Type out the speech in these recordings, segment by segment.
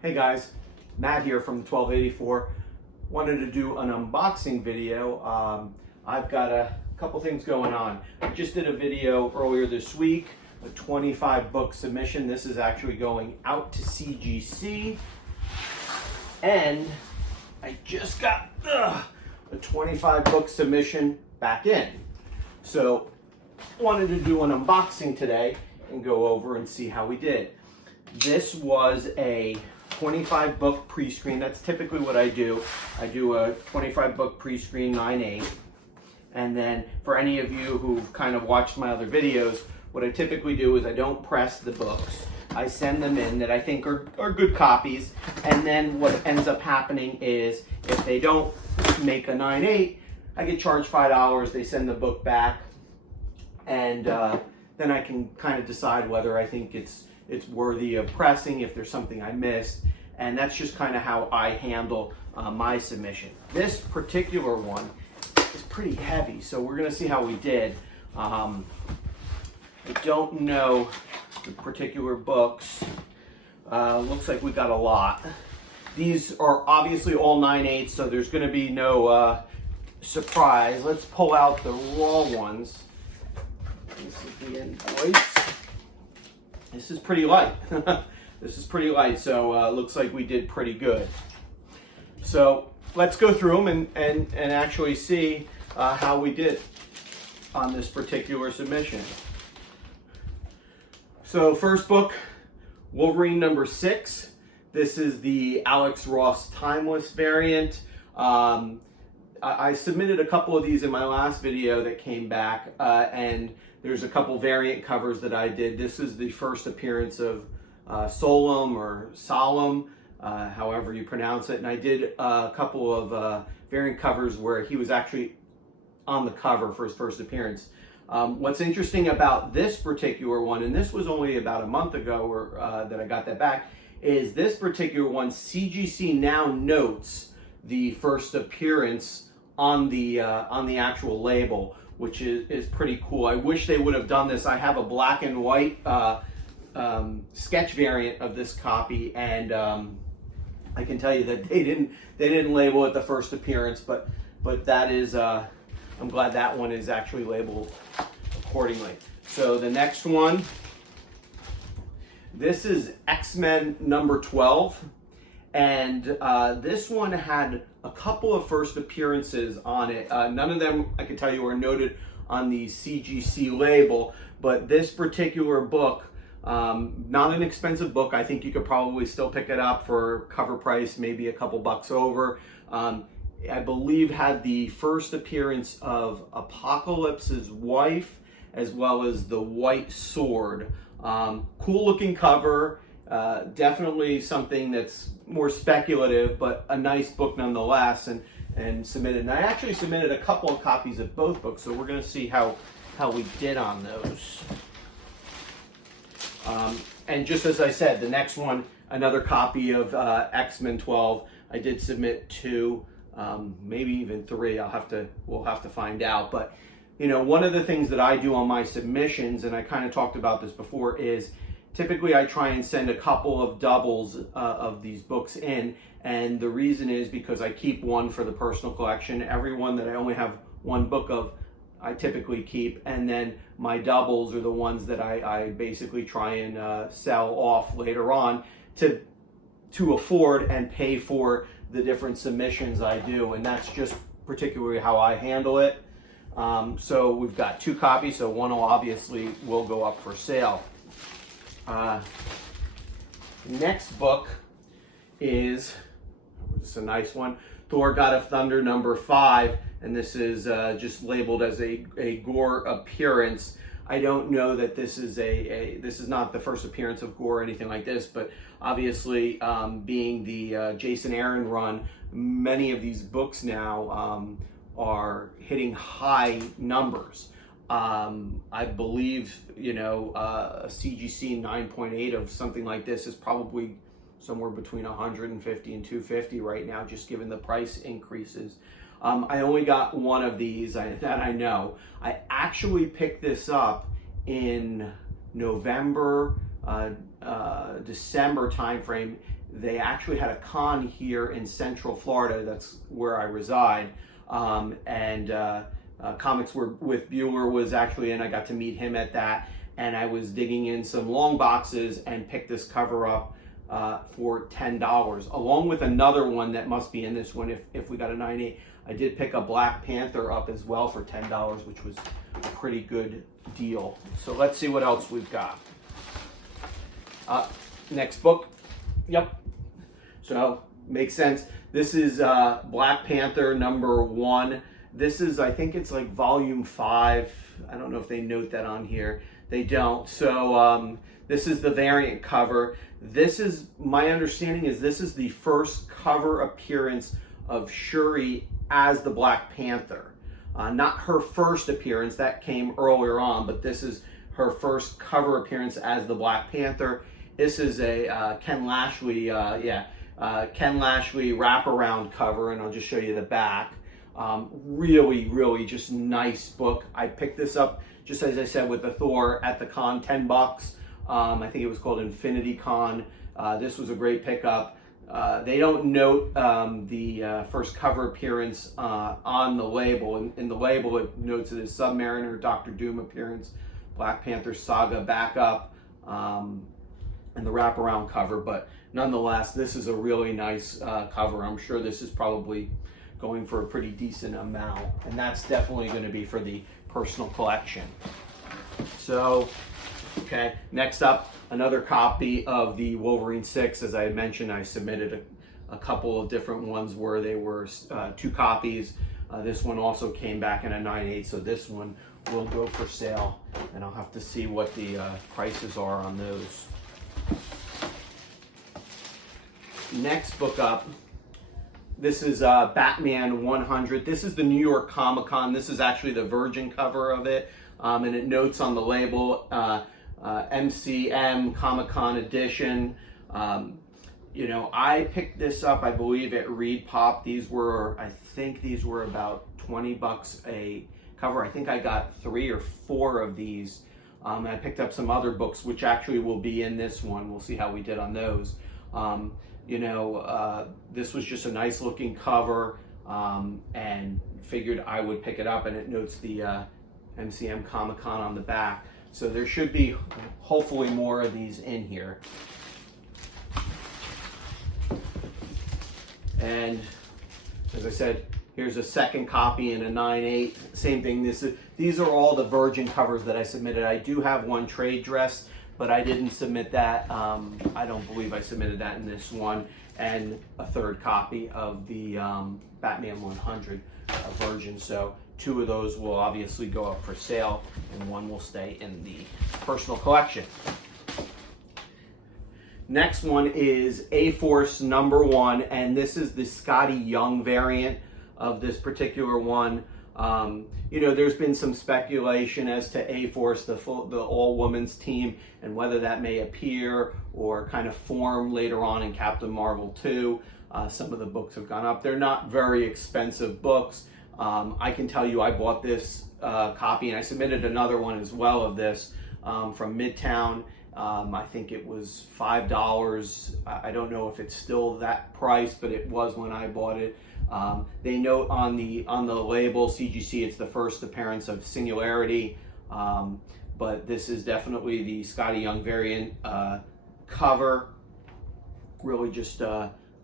Hey guys, Matt here from 1284. Wanted to do an unboxing video. I've got a couple things going on. I just did a video earlier this week, a 25 book submission. This is actually going out to CGC. And I just got a 25 book submission back in. So wanted to do an unboxing today and go over and see how we did. This was a 25 book pre-screen. That's typically what I do. I do a 25 book pre-screen 9/8. And then for any of you who've kind of watched my other videos, what I typically do is I don't press the books. I send them in that I think are good copies. And then what ends up happening is if they don't make a 9/8, I get charged $5. They send the book back. And then I can kind of decide whether I think it's worthy of pressing, if there's something I missed, and that's just kind of how I handle my submission. This particular one is pretty heavy, so we're gonna see how we did. I don't know the particular books. Looks like we got a lot. These are obviously all 9/8, so there's gonna be no surprise. Let's pull out the raw ones. This is the invoice. This is pretty light. This is pretty light, so looks like we did pretty good. So let's go through them and actually see how we did on this particular submission. So first book, Wolverine number 6. This is the Alex Ross Timeless variant. I submitted a couple of these in my last video that came back, and there's a couple variant covers that I did. This is the first appearance of Solem or Solemn, however you pronounce it. And I did a couple of variant covers where he was actually on the cover for his first appearance. What's interesting about this particular one, and this was only about a month ago that I got that back, is this particular one, CGC now notes the first appearance on the actual label, which is pretty cool. I wish they would have done this. I have a black and white sketch variant of this copy, and I can tell you that they didn't label it the first appearance, but that is I'm glad that one is actually labeled accordingly. So the next one, this is X-Men number 12. And this one had a couple of first appearances on it. None of them, I can tell you, were noted on the CGC label, but this particular book, not an expensive book. I think you could probably still pick it up for cover price, maybe a couple bucks over. I believe had the first appearance of Apocalypse's wife, as well as the White Sword. Cool looking cover. Definitely something that's more speculative, but a nice book nonetheless, and submitted. And I actually submitted a couple of copies of both books, so we're going to see how we did on those. And just as I said, the next one, another copy of X-Men 12. I did submit 2, maybe even 3. We'll have to find out. But you know, one of the things that I do on my submissions, and I kind of talked about this before, is typically I try and send a couple of doubles of these books in, and the reason is because I keep one for the personal collection. Every one that I only have one book of, I typically keep, and then my doubles are the ones that I basically try and sell off later on to afford and pay for the different submissions I do, and that's just particularly how I handle it. So we've got 2 copies, so one obviously will go up for sale. Next book is, it's a nice one, Thor God of Thunder number 5, and this is just labeled as a Gore appearance. I don't know that this is this is not the first appearance of Gore or anything like this, but obviously being the Jason Aaron run, many of these books now are hitting high numbers. I believe, you know, a CGC 9.8 of something like this is probably somewhere between 150 and 250 right now, just given the price increases. I only got one of these that I know. I actually picked this up in November, December timeframe, they actually had a con here in Central Florida. That's where I reside. Comics Were with Bueller was actually in. I got to meet him at that, and I was digging in some long boxes and picked this cover up for $10, along with another one that must be in this one if we got a 9/8. I did pick a Black Panther up as well for $10, which was a pretty good deal. So let's see what else we've got. Next book. Yep. So makes sense. This is Black Panther #1. This is, I think it's like volume 5. I don't know if they note that on here. They don't. So this is the variant cover. This is, my understanding is this is the first cover appearance of Shuri as the Black Panther. Not her first appearance, that came earlier on, but this is her first cover appearance as the Black Panther. This is a Ken Lashley wraparound cover, and I'll just show you the back. Really just nice book. I picked this up, just as I said, with the Thor at the con, $10. I think it was called Infinity Con. This was a great pickup. They don't note the first cover appearance on the label. In the label, it notes it as Submariner, Doctor Doom appearance, Black Panther Saga backup, and the wraparound cover. But nonetheless, this is a really nice cover. I'm sure this is probably going for a pretty decent amount, and that's definitely going to be for the personal collection. So, okay, next up, another copy of the Wolverine 6. As I had mentioned, I submitted a couple of different ones where they were 2 copies. This one also came back in a 9/8, so this one will go for sale, and I'll have to see what the prices are on those. Next book up, this is Batman 100. This is the New York Comic Con. This is actually the Virgin cover of it, and it notes on the label MCM Comic Con edition. You know, I picked this up, I believe, at Reed Pop. I think these were about $20 a cover. I think I got 3 or 4 of these. I picked up some other books, which actually will be in this one. We'll see how we did on those. This was just a nice looking cover, and figured I would pick it up, and it notes the MCM Comic Con on the back. So there should be hopefully more of these in here. And as I said, here's a second copy in a 9/8. Same thing. These are all the Virgin covers that I submitted. I do have one trade dress, but I didn't submit that. I don't believe I submitted that in this one. And a third copy of the Batman 100 Virgin. So 2 of those will obviously go up for sale, and 1 will stay in the personal collection. Next one is A-Force #1, and this is the Scotty Young variant of this particular one. There's been some speculation as to A-Force, the all-women's team, and whether that may appear or kind of form later on in Captain Marvel 2. Some of the books have gone up. They're not very expensive books. I can tell you I bought this copy, and I submitted another one as well of this from Midtown. I think it was $5. I don't know if it's still that price, but it was when I bought it. They note on the label CGC it's the first appearance of Singularity, but this is definitely the Scotty Young variant cover. Really just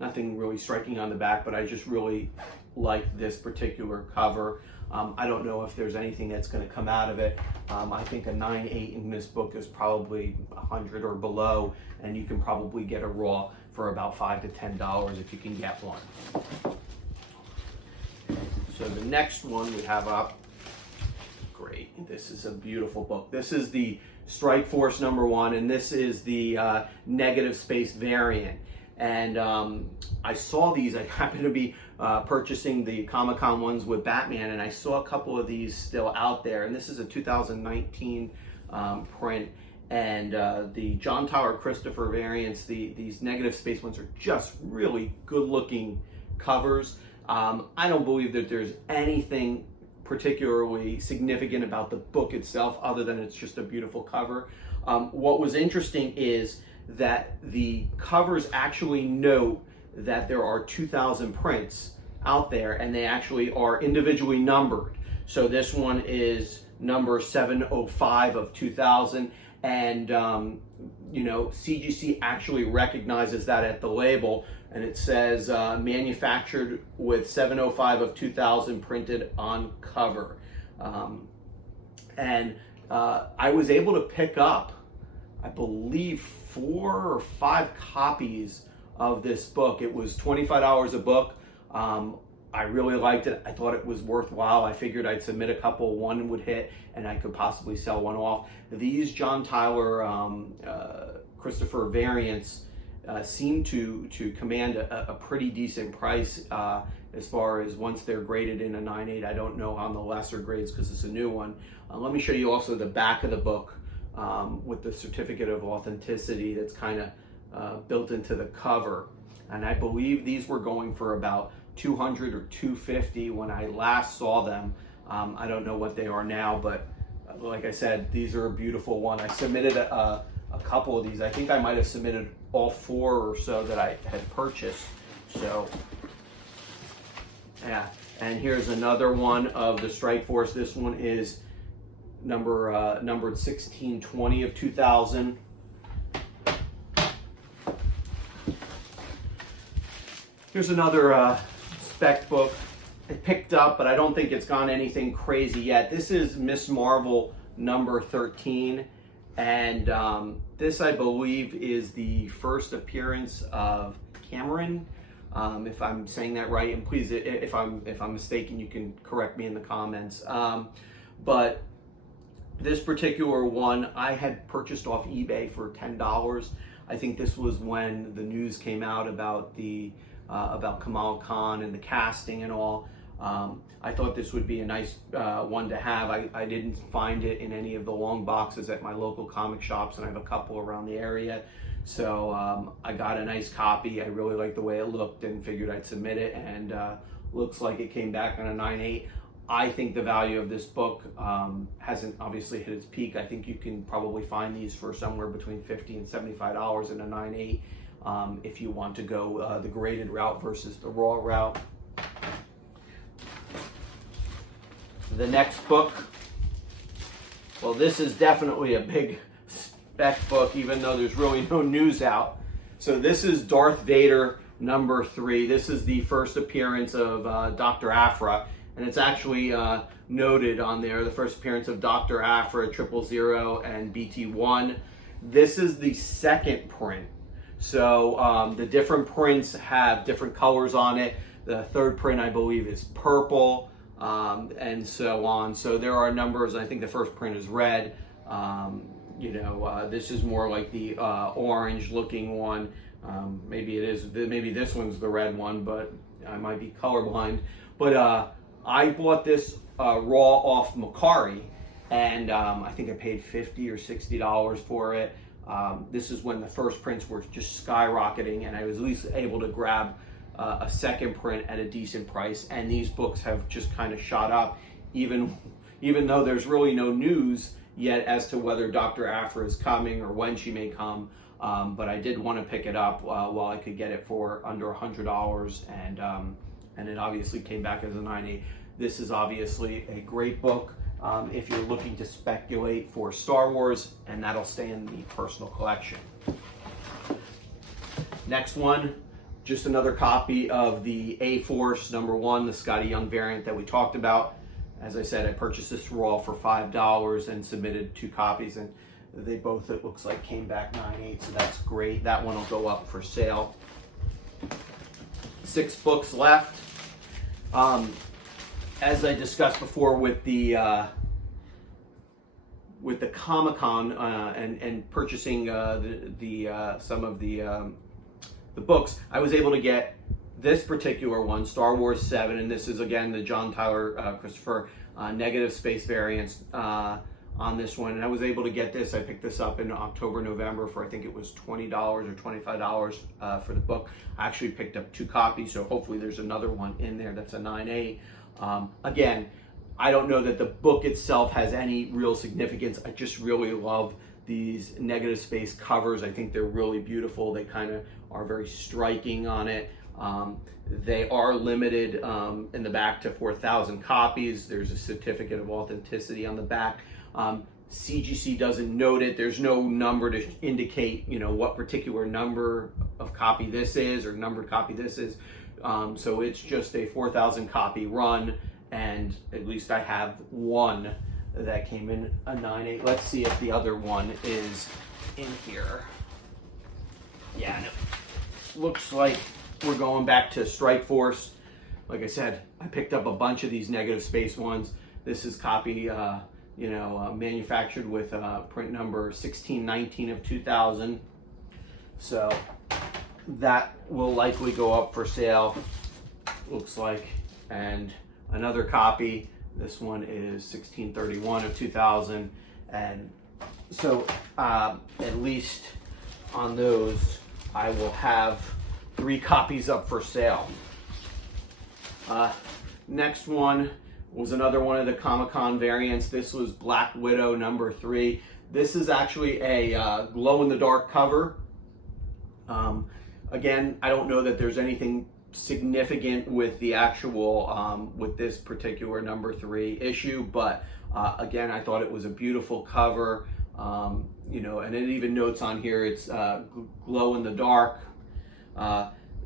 nothing really striking on the back, but I just really like this particular cover. I don't know if there's anything that's going to come out of it. I think a 9/8 in this book is probably 100 or below, and you can probably get a raw for about $5 to $10 if you can get one. So the next one we have up, great, this is a beautiful book. This is the Strikeforce #1, and this is the negative space variant. And I saw these. I happened to be purchasing the Comic-Con ones with Batman, and I saw a couple of these still out there. And this is a 2019 print. And the John Tyler Christopher variants, these negative space ones, are just really good-looking covers. I don't believe that there's anything particularly significant about the book itself, other than it's just a beautiful cover. What was interesting is that the covers actually note that there are 2,000 prints out there, and they actually are individually numbered. So this one is number 705 of 2000, and CGC actually recognizes that at the label, and it says manufactured with 705 of 2000 printed on cover. I was able to pick up, I believe, 4 or 5 copies of this book. It was $25 a book. I really liked it. I thought it was worthwhile. I figured I'd submit a couple, one would hit, and I could possibly sell one off. These John Tyler Christopher variants seem to command a pretty decent price as far as once they're graded in a 9.8. I don't know on the lesser grades because it's a new one. Let me show you also the back of the book with the certificate of authenticity that's kind of built into the cover. And I believe these were going for about $200 or $250 when I last saw them. I don't know what they are now, but like I said, these are a beautiful one. I submitted a couple of these. I think I might have submitted all 4 or so that I had purchased. So yeah, and here's another one of the Strikeforce. This one is numbered 1620 of 2000. Here's another spec book I picked up, but I don't think it's gone anything crazy yet. This is Miss Marvel number 13, and this, I believe, is the first appearance of Cameron, if I'm saying that right. And please, if I'm mistaken, you can correct me in the comments. But this particular one I had purchased off eBay for $10. I think this was when the news came out about about Kamal Khan and the casting and all. I thought this would be a nice one to have. I didn't find it in any of the long boxes at my local comic shops, and I have a couple around the area. So I got a nice copy. I really liked the way it looked and figured I'd submit it, and looks like it came back on a 9.8. I think the value of this book hasn't obviously hit its peak. I think you can probably find these for somewhere between $50 and $75 in a 9.8 if you want to go the graded route versus the raw route. The next book, well, this is definitely a big spec book, even though there's really no news out. So this is Darth Vader number 3. This is the first appearance of Dr. Aphra, and it's actually noted on there, the first appearance of Dr. Aphra, 000, and BT1. This is the second print. So the different prints have different colors on it. The third print, I believe, is purple, and so on. So there are numbers. I think the first print is red. This is more like the orange looking one. Maybe it is. Maybe this one's the red one, but I might be colorblind. But I bought this raw off Macari, and I think I paid $50 or $60 for it. This is when the first prints were just skyrocketing, and I was at least able to grab a second print at a decent price. And these books have just kind of shot up, even though there's really no news yet as to whether Dr. Aphra is coming or when she may come. But I did want to pick it up while I could get it for under $100, and it obviously came back as a 9.8. This is obviously a great book if you're looking to speculate for Star Wars, and that'll stay in the personal collection. Next one, just another copy of the A-Force number 1, the Scotty Young variant that we talked about. As I said, I purchased this raw for $5 and submitted 2 copies, and they both, it looks like, came back 9.8, so that's great. That one will go up for sale. 6 books left. As I discussed before with the Comic-Con and purchasing some of the books, I was able to get this particular one, Star Wars 7, and this is again the John Tyler Christopher negative space variants on this one, and I was able to get this. I picked this up in October, November for, I think it was $20 or $25 for the book. I actually picked up 2 copies, so hopefully there's another one in there that's a 9.8. Again, I don't know that the book itself has any real significance. I just really love these negative space covers. I think they're really beautiful. They kind of are very striking on it. They are limited in the back to 4,000 copies. There's a certificate of authenticity on the back. CGC doesn't note it. There's no number to indicate, you know, what particular number of copy this is or numbered copy this is. So it's just a 4,000 copy run, and at least I have one that came in a 9.8. Let's see if the other one is in here. Yeah, no. Looks like we're going back to Strikeforce. Like I said, I picked up a bunch of these negative space ones. This is copy, manufactured with print number 1619 of 2000. So that will likely go up for sale, looks like. And another copy, this one is 1631 of 2000. And so at least on those, I will have 3 copies up for sale. Next one was another one of the Comic-Con variants. This was Black Widow number 3. This is actually a glow-in-the-dark cover. Again, I don't know that there's anything significant with the actual, with this particular number 3 issue, but again, I thought it was a beautiful cover. You know, and it even notes on here it's glow-in-the-dark.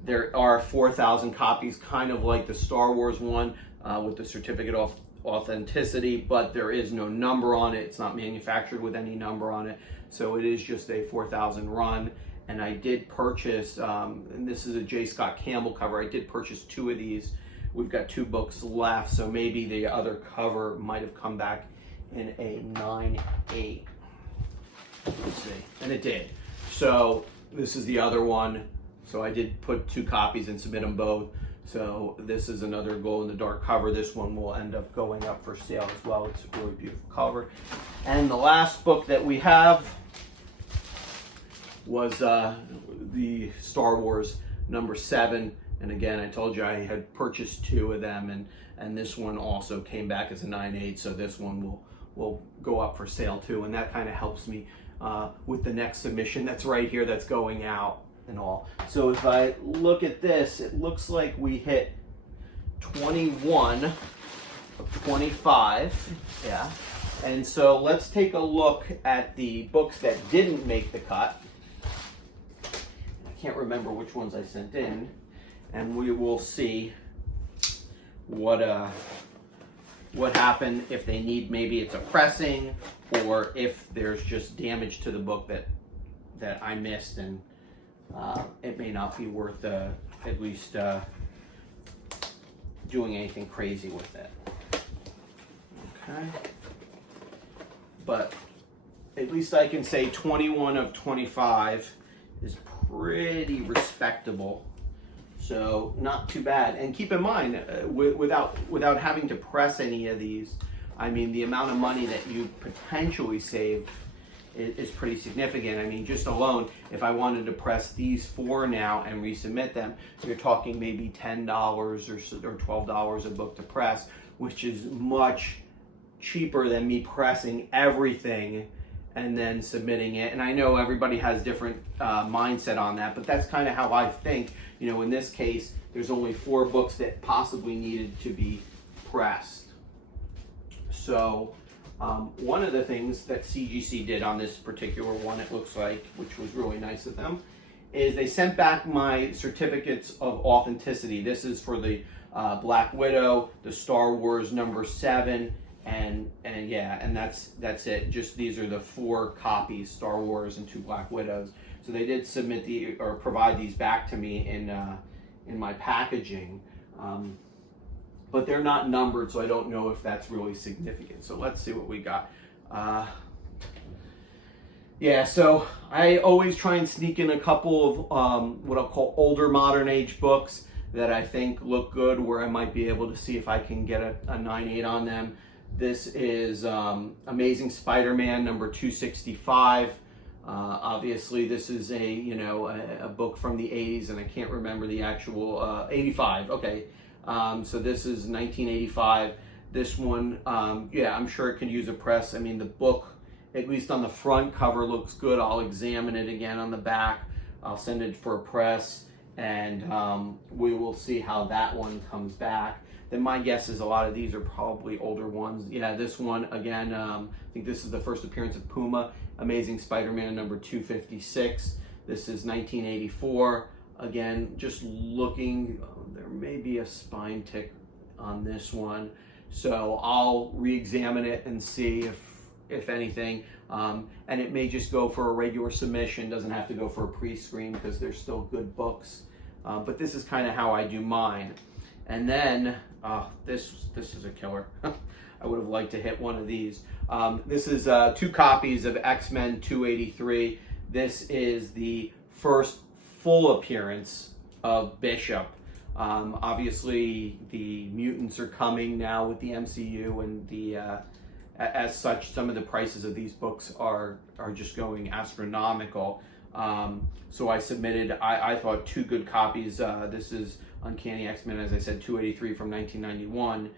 There are 4,000 copies, kind of like the Star Wars one, with the certificate of authenticity, but there is no number on it. It's not manufactured with any number on it, so it is just a 4,000 run. And I did purchase, and this is a J. Scott Campbell cover. I did purchase 2 of these. We've got 2 books left, so maybe the other cover might have come back in a 9.8. Let's see, and it did. So this is the other one. So I did put 2 copies and submit them both. So this is another glow-in-the-dark cover. This one will end up going up for sale as well. It's a really beautiful cover. And the last book that we have was the Star Wars number 7. And again, I told you I had purchased 2 of them, and this one also came back as a 9.8. So this one will go up for sale too. And that kind of helps me with the next submission that's right here that's going out and all. So if I look at this, it looks like we hit 21 of 25. Yeah. And so let's take a look at the books that didn't make the cut. I can't remember which ones I sent in, and we will see what happened, if they need, maybe it's a pressing, or if there's just damage to the book that I missed, and it may not be worth at least doing anything crazy with it. Okay. But at least I can say 21 of 25 is pretty respectable. So not too bad. And keep in mind, without having to press any of these, I mean, the amount of money that you potentially save is pretty significant. I mean, just alone, if I wanted to press these 4 now and resubmit them, you're talking maybe $10 or $12 a book to press, which is much cheaper than me pressing everything and then submitting it. And I know everybody has different mindset on that, but that's kind of how I think. You know, in this case, there's only 4 books that possibly needed to be pressed. So one of the things that CGC did on this particular one, it looks like, which was really nice of them, is they sent back my certificates of authenticity. This is for the Black Widow, the Star Wars number 7, and yeah, and that's it. Just these are the 4 copies, Star Wars and 2 Black Widows. So they did submit or provide these back to me in my packaging, but they're not numbered, so I don't know if that's really significant. So let's see what we got. Yeah, so I always try and sneak in a couple of what I'll call older modern age books that I think look good, where I might be able to see if I can get a 9.8 on them. This is Amazing Spider-Man number 265. Obviously, this is a book from the 80s, and I can't remember the actual 85. Okay, so this is 1985. This one, yeah, I'm sure it could use a press. I mean, the book at least on the front cover, looks good. I'll examine it again on the back. I'll send it for a press, and we will see how that one comes back. Then my guess is a lot of these are probably older ones. Yeah, this one, again, I think this is the first appearance of Puma, Amazing Spider-Man number 256. This is 1984. Again, just looking, there may be a spine tick on this one. So I'll re-examine it and see if anything. And it may just go for a regular submission, doesn't have to go for a pre-screen because they're still good books. But this is kind of how I do mine. And then, this is a killer. I would have liked to hit one of these. This is 2 copies of X-Men 283. This is the first full appearance of Bishop. Obviously, the mutants are coming now with the MCU, and as such, some of the prices of these books are just going astronomical. So I submitted, I thought, 2 good copies. This is Uncanny X-Men, as I said, 283 from 1991.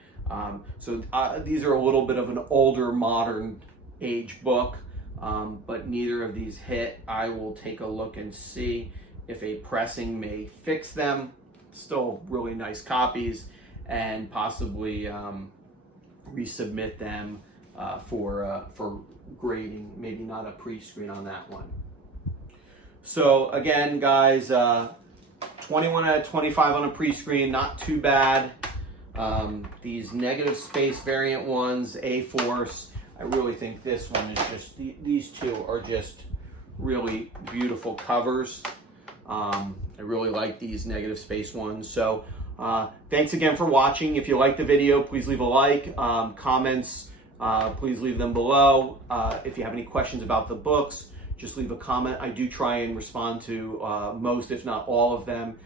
So these are a little bit of an older, modern age book, but neither of these hit. I will take a look and see if a pressing may fix them. Still really nice copies, and possibly resubmit them for grading. Maybe not a pre-screen on that one. So again, guys, 21 out of 25 on a pre-screen, not too bad. These negative space variant ones, A-Force, I really think this one is just, these 2 are just really beautiful covers. I really like these negative space ones. So thanks again for watching. If you liked the video, please leave a like. Comments, please leave them below. If you have any questions about the books, just leave a comment. I do try and respond to most, if not all of them,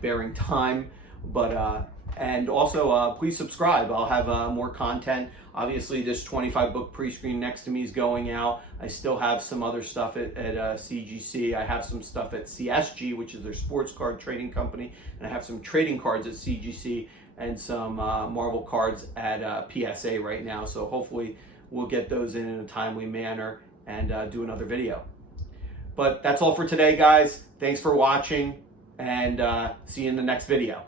bearing time. But and also please subscribe. I'll have more content. Obviously, this 25 book pre-screen next to me is going out. I still have some other stuff at CGC. I have some stuff at CSG, which is their sports card trading company, and I have some trading cards at CGC and some Marvel cards at PSA right now. So hopefully we'll get those in a timely manner and do another video. But that's all for today, guys. Thanks for watching, and see you in the next video.